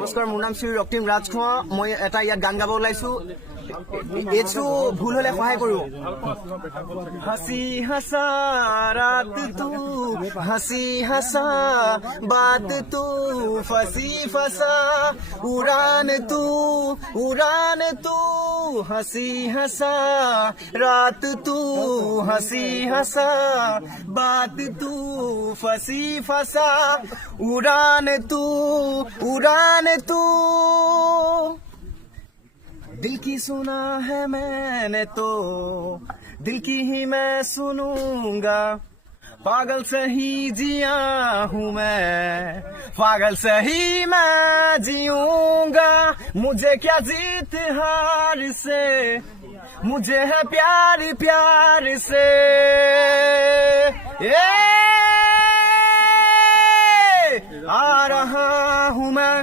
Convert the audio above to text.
নমস্কাৰ, মোৰ নাম শ্ৰী ৰক্তিম ৰাজখোৱা। মই এটা ইয়াত গান গাব ওলাইছো। এইটো ভুল হলে সহায় কৰিব। हंसी हंसा रात तू, हंसी हंसा बात तू, फंसी फंसा उड़ान तू, उड़ान तू, हंसी हंसा रात तू, हंसी हंसा बात तू, फंसी फंसा उड़ान तू, उड़ान तू। दिल की सुना है मैंने तो दिल की ही मैं सुनूंगा। पागल सही जिया हूँ मैं, पागल सही मैं जीऊंगा। मुझे क्या जीत हार से, मुझे है प्यार प्यार से। आ रहा हूँ मैं।